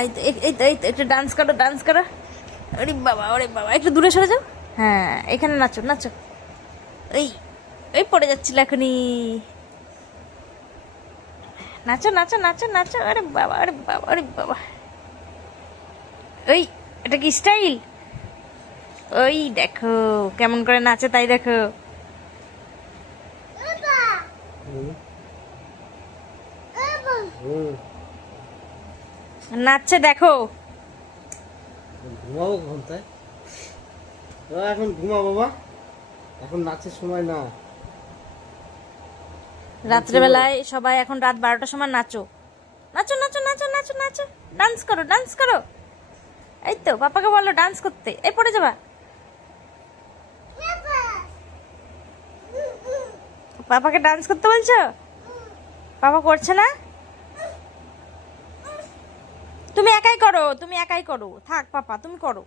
এই তো একটু ডান্স করো, ডান্স করো। ওরে বাবা, একটু দূরে সরে যাও। হ্যাঁ, এখানে নাচো, নাচো। এই এই পড়ে যাচ্ছিল এখনই। নাচো, নাচো, নাচো, নাচো। আরে বাবা, আরে বাবা, আরে বাবা। ওই, এটা কি স্টাইল? ওই দেখো কেমন করে নাচে, তাই দেখো। নাচছে দেখো। ঘুমাবো কখন তাই? এখন ঘুমা বাবা, এখন নাচের সময় না। রাত্রেবেলায় সবাই এখন রাত 12টার সময় নাচো, নাচো, নাচো, নাচো, নাচো, নাচো। ডান্স করো, ডান্স করো। এই তো পাপাকে বলো ডান্স করতে। এই পড়ে যাবা। পাপাকে ডান্স করতে বলছো? পাপা করছে না? তুমি একাই করো, তুমি একাই করো। থাক পাপা, তুমি করো।